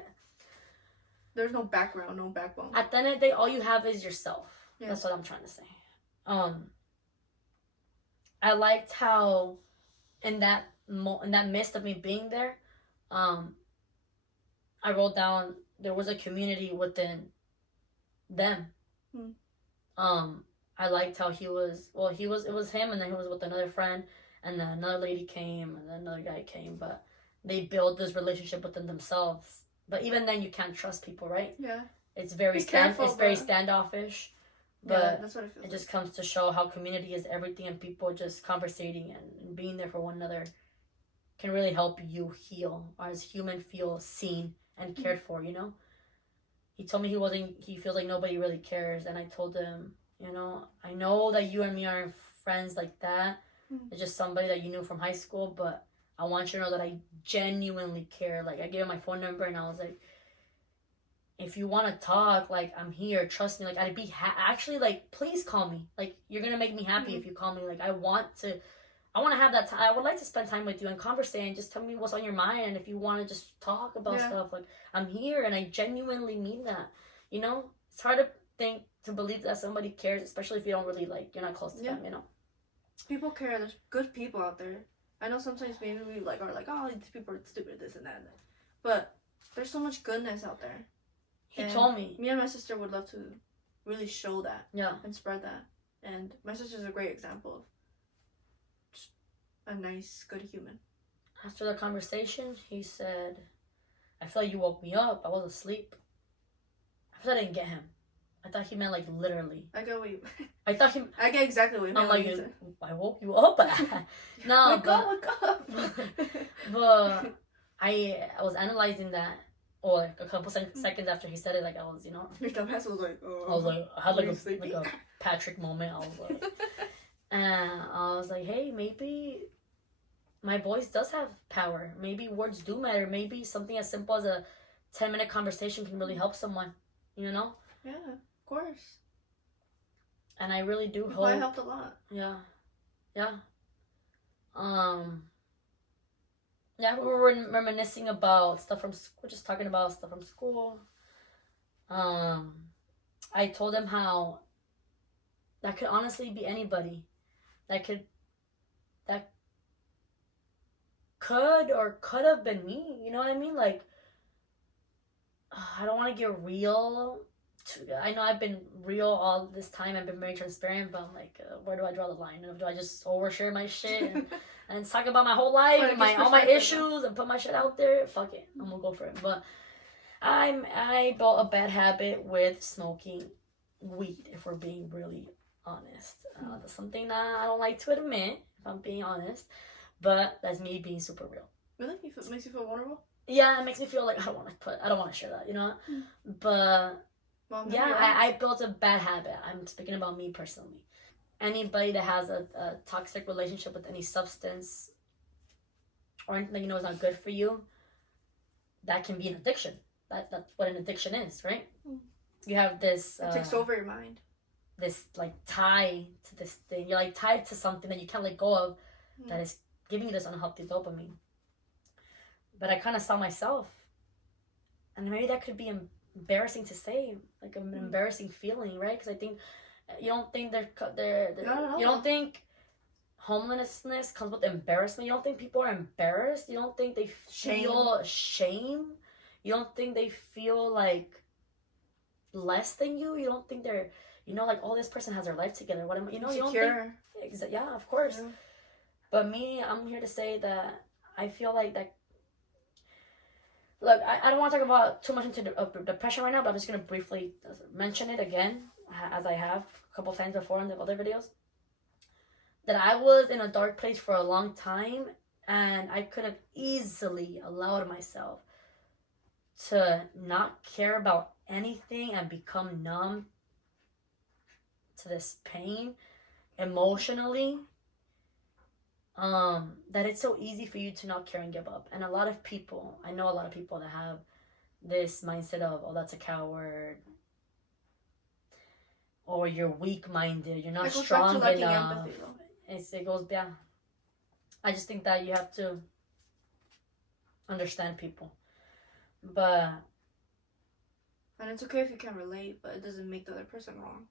There's no background, no backbone. At the end of the day, all you have is yourself. Yeah. That's what I'm trying to say. I liked how in that midst of me being there, I wrote down there was a community within them. I liked how it was him, and then he was with another friend, and then another lady came, and then another guy came, but they built this relationship within themselves. But even then, you can't trust people, right? Yeah. It's very very standoffish. But yeah, that's what it feels it just comes to show how community is everything, and people just conversating and being there for one another can really help you heal, or as human feel seen and cared for, He told me he feels like nobody really cares, and I told him, I know that you and me aren't friends like that. It's just somebody that you knew from high school, but I want you to know that I genuinely care. Like, I gave him my phone number, and I was like, if you want to talk, like, I'm here. Trust me. Like, I'd be actually, like, please call me. Like, you're going to make me happy if you call me. Like, I want to have that time. I would like to spend time with you and conversate and just tell me what's on your mind. And if you want to just talk about stuff, like, I'm here, and I genuinely mean that. It's hard to believe that somebody cares, especially if you don't really, like, you're not close to them, People care. There's good people out there. I know sometimes maybe we are like, oh, these people are stupid, this and that. But there's so much goodness out there. He told me. Me and my sister would love to really show that. Yeah. And spread that. And my sister's a great example of just a nice, good human. After the conversation, he said, I feel like you woke me up. I was asleep. I thought I didn't get him. I thought he meant, like, literally. I get what you... I get exactly what you meant. I'm like, I woke you up? No, wake up. But I was analyzing that, or like a couple seconds after he said it, like, I was, Your dumbass was like, oh. I was like, I had like a Patrick moment. I was like, and I was like, hey, maybe my voice does have power. Maybe words do matter. Maybe something as simple as a 10-minute conversation can really help someone, Yeah, of course. And I really do hope. I helped a lot. Yeah. Yeah, we were reminiscing about stuff from school. We're just talking about stuff from school. I told him how that could honestly be anybody. That could or could have been me. You know what I mean? Like, I don't want to get real. I know I've been real all this time. I've been very transparent, but I'm like, where do I draw the line? Do I just overshare my shit and talk about my whole life and all my issues and put my shit out there? Fuck it, I'm gonna go for it. But I built a bad habit with smoking weed, if we're being really honest. That's something that I don't like to admit, if I'm being honest. But that's me being super real. Really? It makes you feel vulnerable? Yeah, it makes me feel like I don't want to share that, But well, yeah, I built a bad habit. I'm speaking about me personally. Anybody that has a toxic relationship with any substance or anything that is not good for you, that can be an addiction. That's what an addiction is, right? You have this... it takes over your mind. this like tie to this thing. You're like tied to something that you can't let go of, that is giving you this unhealthy dopamine. But I kind of saw myself, and maybe that could be embarrassing to say, like an embarrassing feeling, right? Because I think you don't think they're No. you don't think homelessness comes with embarrassment. You don't think people are embarrassed. You don't think they feel shame. You don't think they feel like less than you. You don't think they're, like, oh, this person has their life together. What am I, you don't think, yeah, of course. Yeah. But me, I'm here to say that I feel like that. Look, I don't want to talk about too much into depression right now, but I'm just gonna briefly mention it again, as I have a couple times before in the other videos. That I was in a dark place for a long time, and I could have easily allowed myself to not care about anything and become numb to this pain emotionally. That it's so easy for you to not care and give up. And I know a lot of people that have this mindset of, oh, that's a coward, or you're weak-minded, you're not strong enough. It goes, yeah. I just think that you have to understand people. And it's okay if you can't relate, but it doesn't make the other person wrong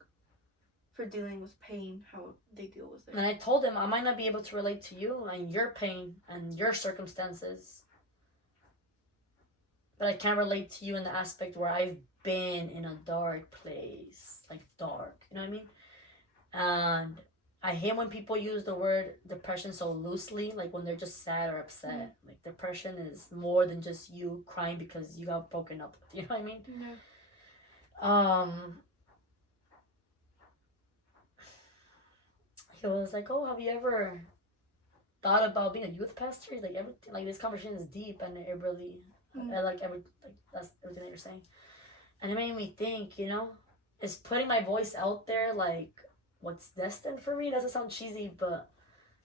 for dealing with pain, how they deal with it. And I told him I might not be able to relate to you and your pain and your circumstances, but I can't relate to you in the aspect where I've been in a dark place, like dark, you know what I mean? And I hate when people use the word depression so loosely, like when they're just sad or upset. Mm-hmm. Like depression is more than just you crying because you got broken up with, you know what I mean? Yeah. He was like, oh, have you ever thought about being a youth pastor? Like everything, like this conversation is deep, and it really, I like that's everything that you're saying, and it made me think, is putting my voice out there like what's destined for me? Doesn't sound cheesy, but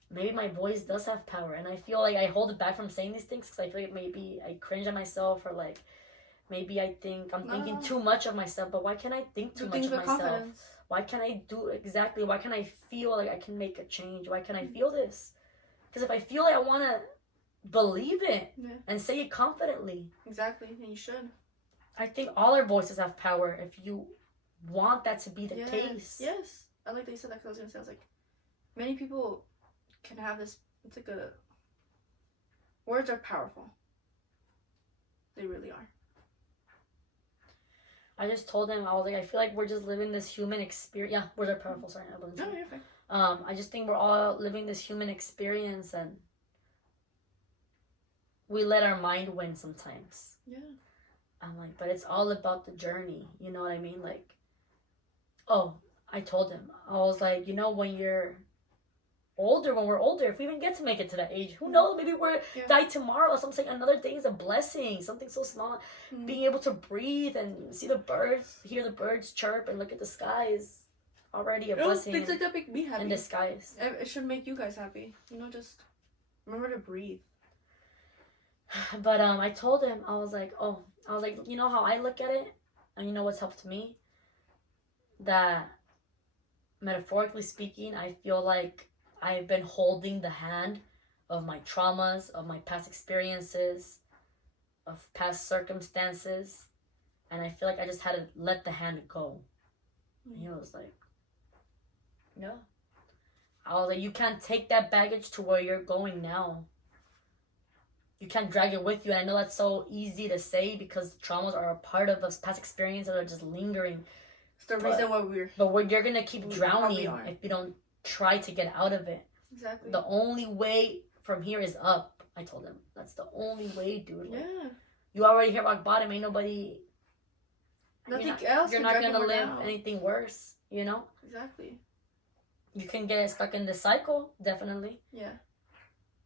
maybe my voice does have power, and I feel like I hold it back from saying these things because I feel like maybe I cringe at myself, or like maybe I think I'm thinking too much of myself. But why can't I think too much of myself? Confidence. Why can't I why can't I feel like I can make a change? Why can't I feel this? Because if I feel like I want to believe it and say it confidently. Exactly, and you should. I think all our voices have power if you want that to be the case. Yes. I like that you said that, because I was going to say, I was like, many people can have this, it's like words are powerful. They really are. I just told him, I was like, I feel like we're just living this human experience. Yeah, words are powerful. Sorry, I wasn't sure. No, you're fine. I just think we're all living this human experience, and we let our mind win sometimes. Yeah. I'm like, but it's all about the journey. You know what I mean? Like, oh, I told him, I was like, when we're older, if we even get to make it to that age, who knows? Maybe we're die tomorrow. So I'm saying another day is a blessing. Something so small, being able to breathe and see the birds, hear the birds chirp, and look at the sky is already a blessing. Things like that make me happy. In disguise. It should make you guys happy. Just remember to breathe. But I told him, I was like, how I look at it, and what's helped me? That metaphorically speaking, I feel like I've been holding the hand of my traumas, of my past experiences, of past circumstances, and I feel like I just had to let the hand go. And he was like, no. I was like, you can't take that baggage to where you're going now. You can't drag it with you. And I know that's so easy to say because traumas are a part of us, past experiences that are just lingering. It's the reason why we're... But you're going to keep drowning if you don't try to get out of it. Exactly. The only way from here is up. I told him that's the only way, dude. Like, you already hit rock bottom. Ain't nobody. Nothing else. You're not gonna live anything worse. Exactly. You can get stuck in this cycle, definitely. Yeah.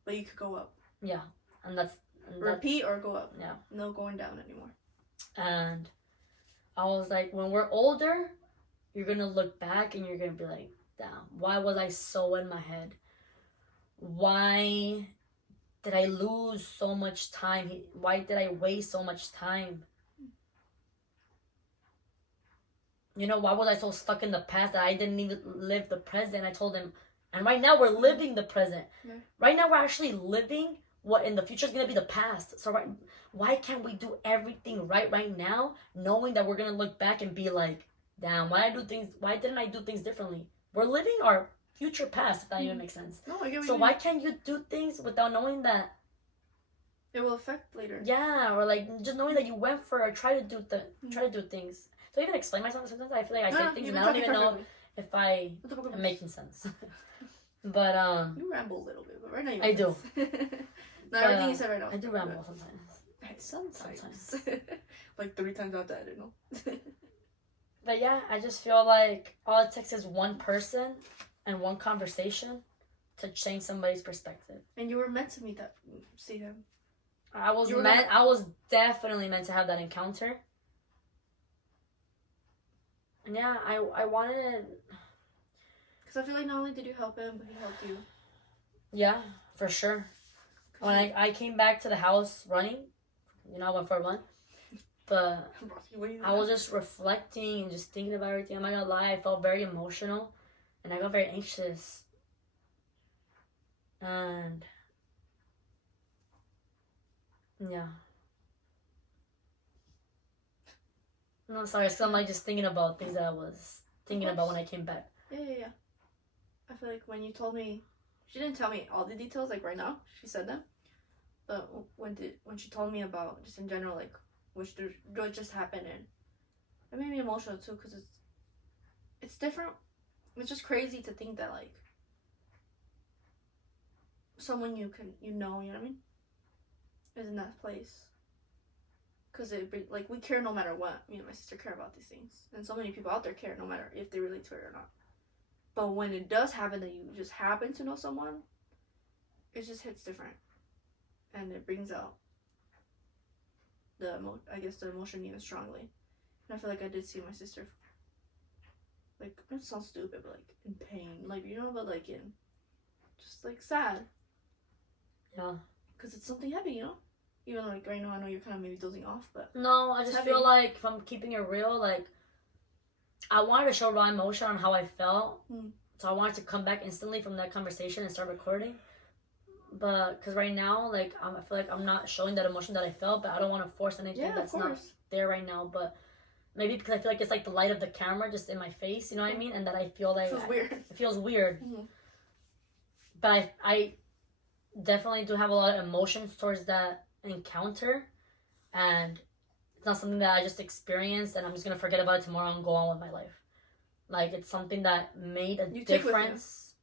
But you could go up. Yeah, and that's repeat or go up. Yeah. No going down anymore. And I was like, when we're older, you're gonna look back and you're gonna be like, damn, why was I so in my head? Why did I lose so much time? Why did I waste so much time? you know, why was I so stuck in the past that I didn't even live the present? I told him, and right now we're living the present. Yeah. Right now we're actually living what in the future is gonna be the past. So why can't we do everything right now, knowing that we're gonna look back and be like, damn, why didn't I do things differently? We're living our future past, if that even makes sense. No, I get what So you why mean. can't you do things without knowing that? It will affect later. Yeah, or like just knowing that you went for or try to do things. So I even explain myself sometimes. I feel like I say things and I don't even know if I am making sense. But you ramble a little bit, but right now you I do. Not everything you said right now. I do ramble sometimes. Sometimes. Like 3 times out that, you know. But yeah, I just feel like all it takes is one person and one conversation to change somebody's perspective. And you were meant to see him. I was definitely meant to have that encounter. And yeah, I wanted. Because I feel like not only did you help him, but he helped you. Yeah, for sure. When I came back to the house running, you know, I went for a run. But I was just reflecting and just thinking about everything. I'm not gonna lie, I felt very emotional. And I got very anxious. And yeah. No, sorry, it's 'cause I'm like just thinking about things that I was thinking about when I came back. Yeah. I feel like when you told me, she didn't tell me all the details like right now. She said them, but when she told me about just in general like what just happened, and it made me emotional too because it's different. It's just crazy to think that like someone you know what I mean, is in that place. Because like we care no matter what. Me and my sister care about these things, and so many people out there care no matter if they relate to it or not. But when it does happen that you just happen to know someone, it just hits different, and it brings out the emotion even strongly. And I feel like I did see my sister, like, it sounds stupid, but like in pain, like, you know, but like in just like sad. Yeah. Because it's something heavy, you know. Even like right now, I know you're kind of maybe dozing off, but no, I just feel like if I'm keeping it real, like I wanted to show raw emotion on how I felt, so I wanted to come back instantly from that conversation and start recording. But because right now, like I feel like I'm not showing that emotion that I felt, but I don't want to force anything that's not there right now. But maybe because I feel like it's like the light of the camera just in my face, you know what I mean, and that I feel like it feels weird. Mm-hmm. But I definitely do have a lot of emotions towards that encounter, and it's not something that I just experienced and I'm just gonna forget about it tomorrow and go on with my life. Like, it's something that made a difference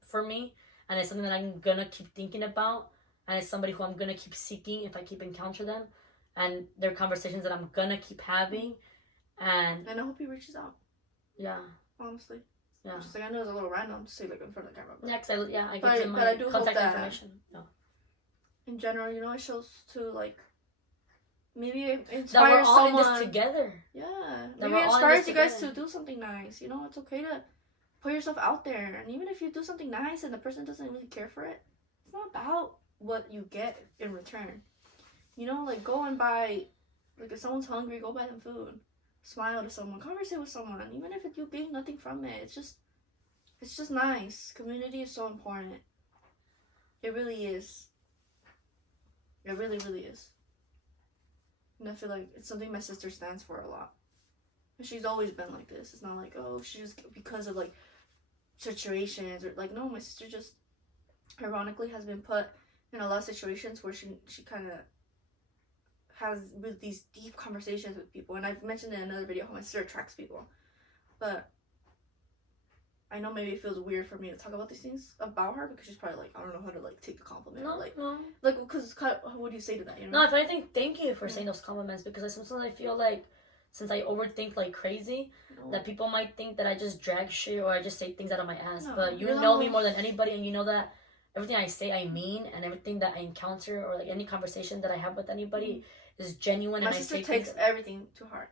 for me, and it's something that I'm gonna keep thinking about, and it's somebody who I'm gonna keep seeking if I keep encounter them, and they're conversations that I'm gonna keep having, and I hope he reaches out. Yeah, honestly. Yeah. Just like, I know it's a little random to say like in front of the camera. Next, I give him my contact information. No. In general, you know, it shows to like maybe inspire that we're all someone. In this together. Yeah, maybe it inspires you guys to do something nice. You know, it's okay to put yourself out there, and even if you do something nice and the person doesn't really care for it, it's not about what you get in return. You know, like go and buy, like if someone's hungry, go buy them food. Smile to someone, converse with someone, even if you gain nothing from it. It's just nice. Community is so important. It really is. It really, really is. And I feel like it's something my sister stands for a lot. And she's always been like this. It's not like, oh, she just because of like situations or like, no, my sister just ironically has been put in a lot of situations where she kind of has with these deep conversations with people. And I've mentioned in another video how my sister attracts people. But I know maybe it feels weird for me to talk about these things about her because she's probably like, I don't know how to like take a compliment. No, or, like, no. Like, because what do you say to that? You know? No, if anything, thank you for saying those compliments, because sometimes I feel like since I overthink like crazy, that people might think that I just drag shit or I just say things out of my ass. No, but you know me more than anybody, and you know that everything I say I mean, and everything that I encounter or like any conversation that I have with anybody is genuine. My sister takes everything to heart,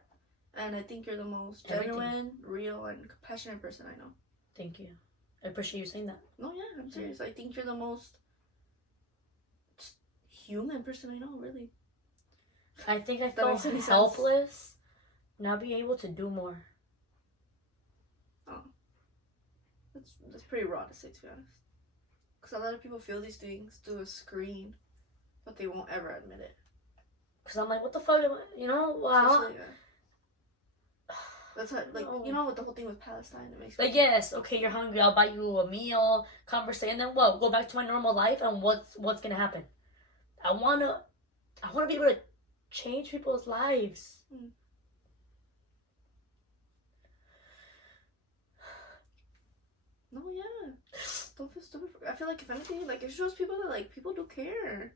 and I think you're the most genuine, real, and compassionate person I know. Thank you. I appreciate you saying that. No, yeah, I'm serious. I think you're the most human person I know, really. I think I felt helpless, not being able to do more. That's pretty raw to say, to be honest. Because a lot of people feel these things through a screen, but they won't ever admit it. Because I'm like, what the fuck? You know? Wow. That's how, like, no. You know, with the whole thing with Palestine, it makes me... Like, yes, okay, you're hungry, I'll buy you a meal, conversate, and then what? Go back to my normal life, and what's gonna happen? I wanna be able to change people's lives. No, yeah. Don't feel stupid. I feel like, if anything, like, it shows people that, like, people do care.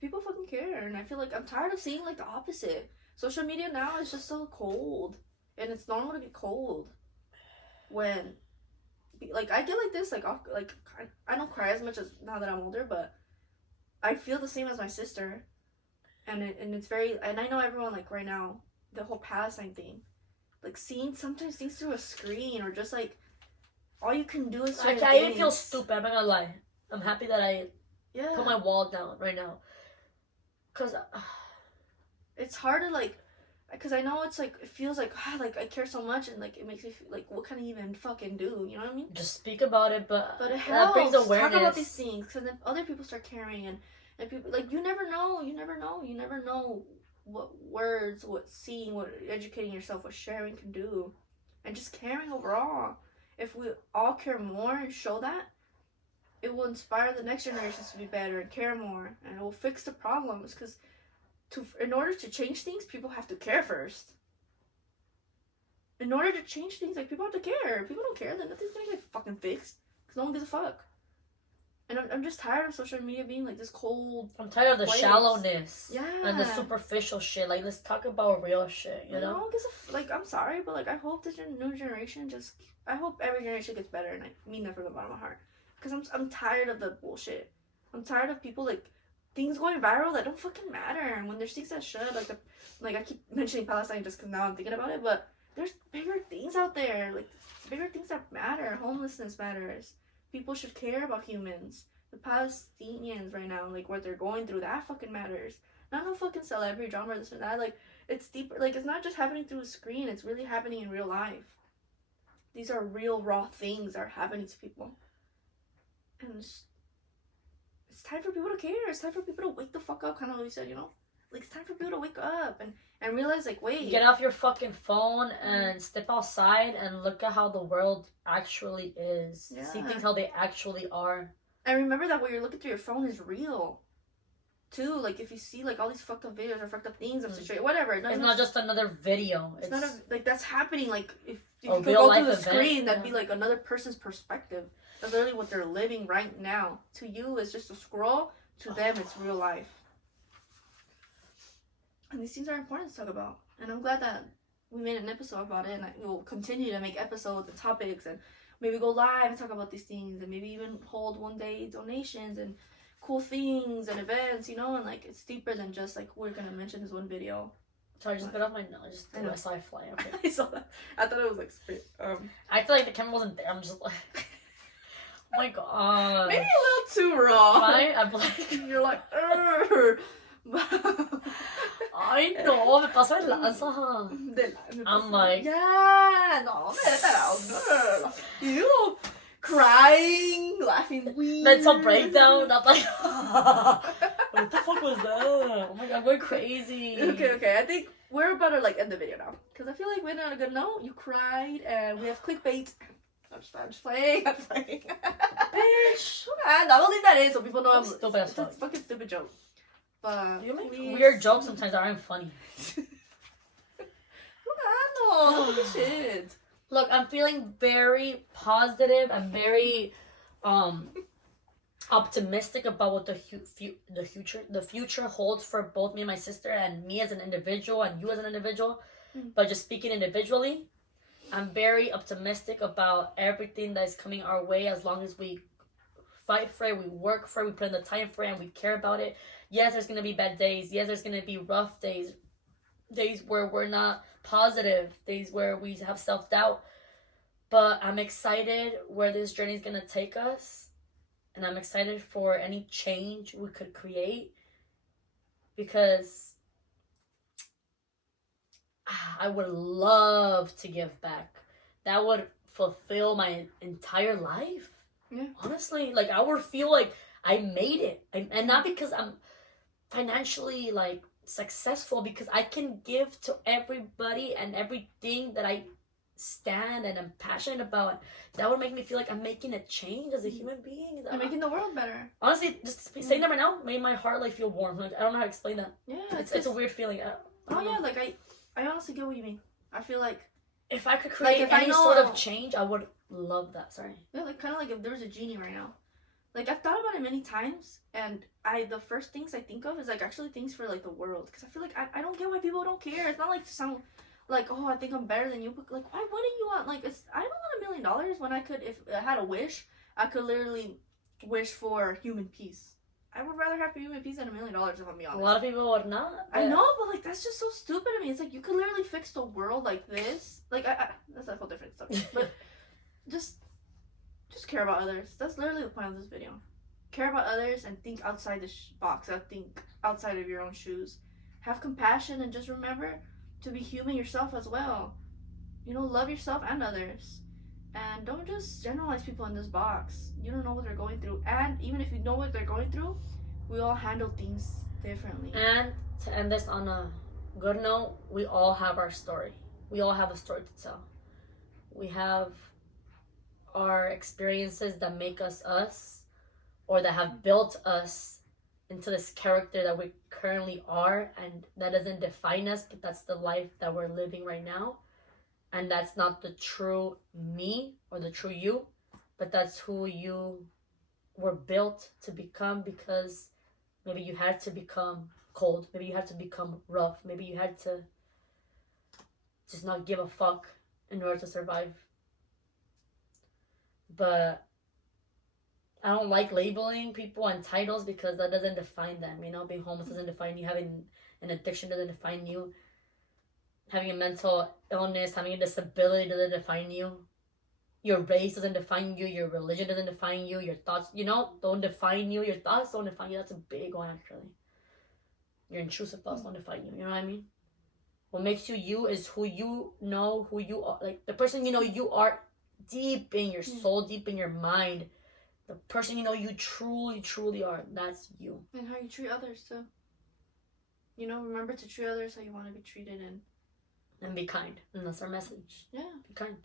People fucking care, and I feel like I'm tired of seeing, like, the opposite. Social media now is just so cold, and it's normal to be cold. When, like, I get like this, like, I don't cry as much as now that I'm older, but I feel the same as my sister, and it's very, and I know everyone, like, right now, the whole Palestine thing, like, seeing sometimes things through a screen, or just, like, all you can do is certain I even feel stupid, I'm not gonna lie. I'm happy that I put my wall down right now. Because it's hard to, like, because I know it's, like, it feels like, like, I care so much, and, like, it makes me feel like, what can I even fucking do, you know what I mean? Just speak about it, but it helps. That brings awareness. Talk about these things, because then other people start caring, and people, like, you never know what words, what seeing, what educating yourself, what sharing can do, and just caring overall. If we all care more and show that, it will inspire the next generations to be better and care more, and it will fix the problems, because in order to change things, people have to care first. In order to change things, like, people have to care. People don't care, then nothing's gonna get fucking fixed, because no one gives a fuck. And I'm just tired of social media being, like, this cold. I'm tired of the shallowness. Yeah. And the superficial shit. Like, let's talk about real shit, you know? Like, I'm sorry, but, like, I hope this new generation I hope every generation gets better, and I mean that from the bottom of my heart. Because I'm tired of the bullshit. I'm tired of people, like, things going viral that don't fucking matter. And when there's things that should, like I keep mentioning Palestine just because now I'm thinking about it, but there's bigger things out there. Like, bigger things that matter. Homelessness matters. People should care about humans. The Palestinians right now, like, what they're going through, that fucking matters. Not no fucking celebrity drama or this and that. Like, it's deeper. Like, it's not just happening through a screen. It's really happening in real life. These are real, raw things that are happening to people. And it's time for people to care. It's time for people to wake the fuck up, kind of like you said, you know? Like, it's time for people to wake up and realize, like, wait. Get off your fucking phone and step outside and look at how the world actually is. Yeah. See things how they actually are. And remember that what you're looking through your phone is real. Too, like, if you see, like, all these fucked up videos or fucked up things of situation, whatever. It's not just another video. It's not like, that's happening. Like, if you could go through the screen, that'd be, like, another person's perspective. That's literally what they're living right now. To you, it's just a scroll. To them, it's real life. And these things are important to talk about. And I'm glad that we made an episode about it. And we'll continue to make episodes and topics. And maybe go live and talk about these things. And maybe even hold one day donations and cool things and events, you know? And, like, it's deeper than just, like, we're going to mention this one video. Sorry, I just bit off my nose. I saw it fly. Okay. I saw that. I thought it was, like, spit. I feel like the camera wasn't there. I'm just like... Oh my god. Maybe a little too raw. Right? I'm like... You're like... Ay, no, me paso de lanza. I'm like... Yeah, no, girl. You crying, laughing, weird. Mental breakdown. I'm like... What the fuck was that? Oh my god, I'm going crazy. Okay. I think we're about to, like, end the video now. Because I feel like we're on a good note. You cried, and we have clickbait. I'm just playing. Bitch. I will leave that in so people know I'm stupid. It's a fucking stupid joke. But you make weird jokes sometimes that aren't funny. No shit. Look, I'm feeling very positive. I'm very optimistic about what the future holds for both me and my sister, and me as an individual and you as an individual. But just speaking individually, I'm very optimistic about everything that is coming our way as long as we fight for it, we work for it, we put in the time for it, and we care about it. Yes, there's going to be bad days. Yes, there's going to be rough days. Days where we're not positive. Days where we have self-doubt. But I'm excited where this journey is going to take us. And I'm excited for any change we could create. Because I would love to give back. That would fulfill my entire life. Yeah. Honestly, like I would feel like I made it, and not because I'm financially like successful, because I can give to everybody and everything that I stand and I'm passionate about. That would make me feel like I'm making a change as a human being. And making the world better. Honestly, just saying that right now made my heart like feel warm. Like I don't know how to explain that. Yeah, It's a weird feeling. Oh yeah, like I honestly get what you mean. I feel like if I could create if I any know- sort of change, I would love that. Sorry. yeah, like kind of like if there was a genie right now. Like I've thought about it many times, and the first things I think of is like actually things for like the world, because I feel like I don't get why people don't care. It's not like to sound like, oh, I think I'm better than you, but like why wouldn't you want, like, I don't want $1 million when I could, if I had a wish, I could literally wish for human peace. I would rather have human peace than $1 million, if I'm being honest. A lot of people would not. I know, but like that's just so stupid to me. It's like you could literally fix the world like this. Like that's a whole different subject, but just care about others. That's literally the point of this video. Care about others and think outside the box. Think outside of your own shoes. Have compassion and just remember to be human yourself as well. You know, love yourself and others. And don't just generalize people in this box. You don't know what they're going through. And even if you know what they're going through, we all handle things differently. And to end this on a good note, we all have our story. We all have a story to tell. We have our experiences that make us us, or that have built us into this character that we currently are, and that doesn't define us, but that's the life that we're living right now. And that's not the true me or the true you, but that's who you were built to become, because maybe you had to become cold, maybe you had to become rough, maybe you had to just not give a fuck in order to survive. But I don't like labeling people on titles, because that doesn't define them. You know, being homeless doesn't define you. Having an addiction doesn't define you. Having a mental illness, having a disability doesn't define you. Your race doesn't define you. Your religion doesn't define you. Your thoughts, don't define you. Your thoughts don't define you. That's a big one, actually. Your intrusive thoughts don't define you. You know what I mean? What makes you you is who you know, who you are. Like, the person you are deep in your soul, deep in your mind. The person you truly, truly are. That's you. And how you treat others, too. Remember to treat others how you want to be treated, and be kind. And that's our message. Yeah. Be kind.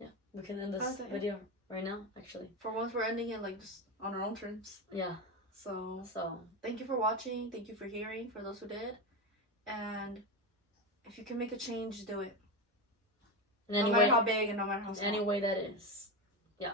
Yeah. We can end this video right now, actually. For once, we're ending it like just on our own terms. Yeah. So thank you for watching. Thank you for hearing, for those who did. And if you can make a change, do it. No matter how big and no matter how small. Any way that is. Yeah.